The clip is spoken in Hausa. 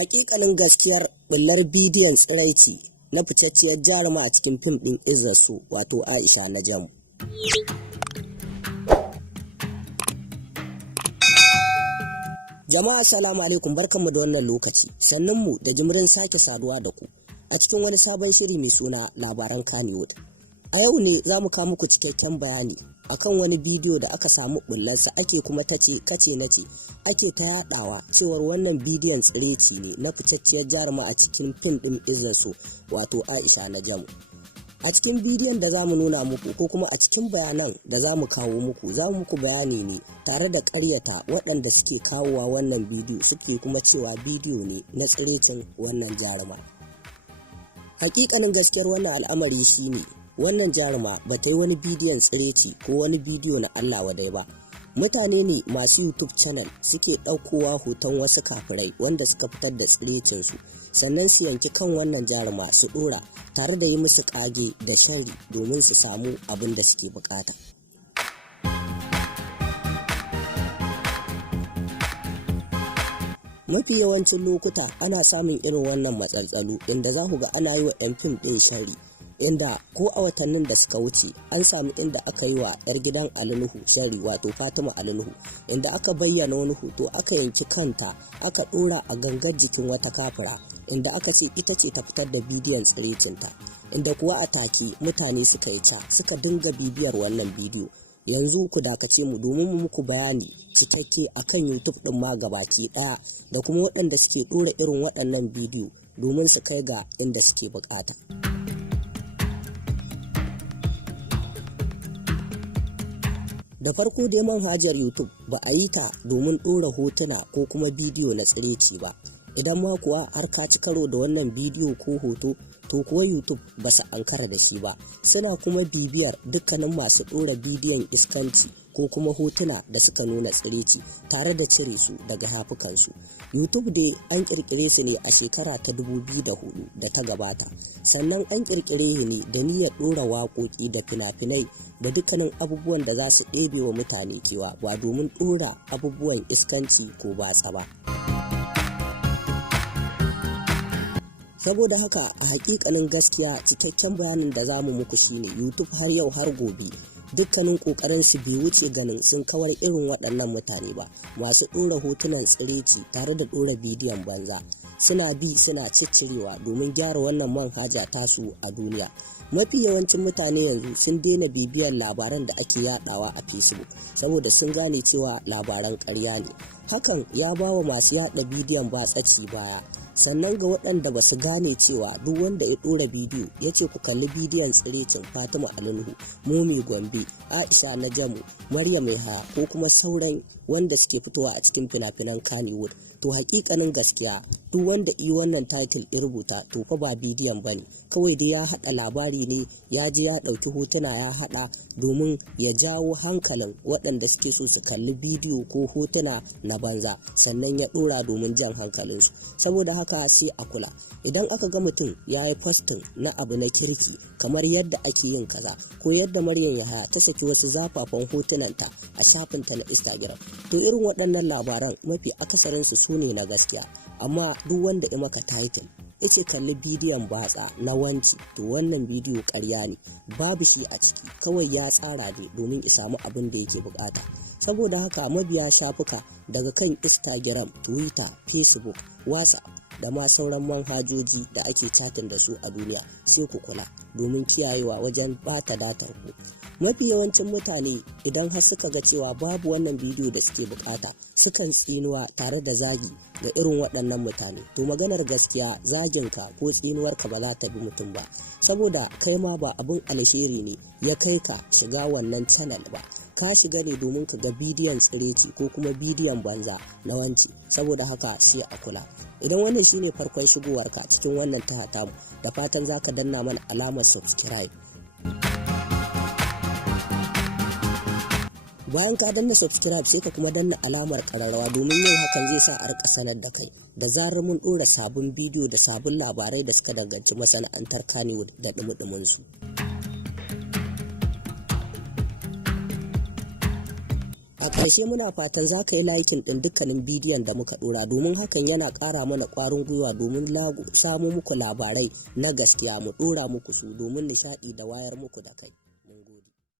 Hakikalin gaskiyar ɓullar bidiyon tsiraici na fitacciyar jaruma a cikin fim ɗin Izzar wato Aisha Najamu. Jama'a assalamu alaikum, barkanmu da wannan lokaci, sannunmu da jimirin sake saduwa da ku a cikin wani sabon shiri mai suna labaran Kannywood. A yau ne za mu kawo muku cikakken bayani akan wani bidiyo da aka samu bullarsa ake kuma kace nace ake ta yadawa cewar wannan bidiyon tsireci ne na fitacciyar jaruma a cikin fim din Izzar wato Aisha Najamu. A cikin bidiyon da za mu nuna muku ko kuma a cikin bayanan da za mu kawo muku, za mu muku bayani ne tare da ƙaryata waɗanda suke kawowa wannan bidiyo suke kuma cewa bidiyo ne na tsirecin wannan jaruma. Hakikanin gaskiyar wannan al'amari shine wannan jaruma ba ta yi wani bidiyon tsireci ko wani bidiyo na Allah wadai ba. Mutane ne masu YouTube channel suke ɗaukowa hoton wasu kafirai wanda suka fitar da tsirecinsu, sannan su yanki kan wannan jaruma su ɗora tare da yi musu ƙage da shari domin su samu abin da suke bukata. Mafi yawancin lokuta ana samun irin wannan matsaltsalu inda za ku ga ana yi wa 'yan fim ɗin shari, inda ko a watannin da suka wuce an sami inda aka yi wa 'yar gidan Nuhu shari wato Fatima Nuhu, inda aka bayyana wani hoto aka yanki kanta aka ɗora a gangar jikin wata kafira, inda aka ce ita ce ta fitar da bidiyon tsirecinta, inda kuwa a take mutane suka yi suka dinga bibiyar wannan bidiyo. Yanzu ku dakace mu domin mu muku bayani cikakke akan YouTube din ma gabaki daya da kuma waɗanda suke ɗora irin waɗannan bidiyo domin su kai ga inda suke bukata. Da farko dai manhajar YouTube ba a yi ta domin ɗora hotuna ko kuma bidiyo na tsireci ba. Idan ma kuwa har ka ci karo da wannan bidiyo ko hoto, to kuwa YouTube ba su ankara da shi ba, suna kuma bibiyar dukkanin masu ɗora bidiyon iskanci ko kuma hotuna da suka nuna tsireci tare da cire su daga hafukansu. YouTube dai an kirkire su ne a shekara ta 2004 da ta gabata, sannan an kirkire ne da niyyar ɗora waƙoƙi da fina-finai da dukkanin abubuwan da za su ɗebe wa mutane kewa, ba domin ɗora abubuwan iskanci ko batsa ba. Saboda haka a hakikanin gaskiya cikakken bayanin da zamu muku shine YouTube har yau har gobe dukkanin kokarin su bai wuce ganin sun kawar irin waɗannan mutane ba masu ɗora hotunan tsireci tare da ɗora bidiyon banza. Suna bi suna ciccirewa domin gyara wannan manhaja tasu a duniya. Mafi yawancin mutane yanzu sun daina bibiyar labaran da ake yadawa a Facebook saboda sun gane cewa labaran ƙarya ne. Hakan ya bawa masu yada bidiyon batsaci baya. Sannan ga waɗanda ba su gane cewa duk wanda ya ɗora bidiyo ya ce ku kalli bidiyon tsirecin Fatima Nuhu, Mumi Gombe, Aisha Najamu, Maryam Yahaya ko kuma sauran wanda suke fitowa a cikin fina-finan Kannywood, to hakikanin gaskiya duk wanda yi wannan title ɗin rubuta to fa ba bidiyon bane, kawai dai ya haɗa labari ne, ya je ya ɗauki hotuna ya haɗa domin ya jawo hankalin waɗanda suke so su kalli bidiyo ko hotuna na banza, sannan ya ɗora domin jan hankalinsu. Saboda haka sai a kula, idan aka ga mutum ya yi postin na abu na kirki kamar yadda ake yin kaza ko yadda Maryam Yahaya ta saki wasu zafafan hotunanta a shafinta na Instagram, to irin waɗannan labaran mafi akasarinsu su ne na gaskiya. Amma duk wanda ya maka title yace kalli bidiyon batsa na wanci, to wannan bidiyo ƙarya ne, babu shi a ciki, kawai ya tsara ne domin ya samu abin da yake bukata. Saboda haka mabiya shafuka daga kan Instagram, Twitter, Facebook, WhatsApp da ma sauran manhajoji da ake chatting da su a duniya sai ku kula domin kiyayewa wajen bata datar ku. Mafi yawancin mutane idan har suka ga cewa babu wannan bidiyo da suke bukata, sukan tsinuwa tare da zagi ga irin waɗannan mutane. To maganar gaskiya, zaginka ko tsinuwarka ba za ta bi mutum ba, saboda kai ma ba abin alheri ne ya kai ka shiga wannan channel ba. Ka shiga ne domin ka ga bidiyon tsireci ko kuma bidiyon banza na wanci. Saboda haka sai a kula. Idan wannan shine farkon shigowarka cikin wannan tamu, da fatan zaka danna mana alamar subscribe. Bayan ka danna subscribe sai ka kuma danna alamar kararrawa domin yin hakan zai sa a rika sanar da kai da zarar mun ɗora sabon bidiyo da sabon labarai da suka danganci masana'antar Kannywood da dumudumin su. A ƙarshe muna fatan za ka yi laikin ɗin dukkanin bidiyon da muka ɗora, domin hakan yana ƙara mana ƙwarin gwiwa domin samo muku labarai na gaskiya mu ɗora muku su domin nishaɗi da wayar muku da kai.